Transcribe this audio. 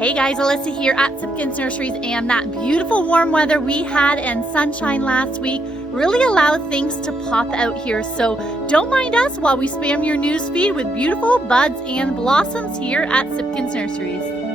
Hey guys, Alyssa here at Sipkens Nurseries, and that beautiful warm weather we had and sunshine last week really allowed things to pop out here. So don't mind us while we spam your news feed with beautiful buds and blossoms here at Sipkens Nurseries.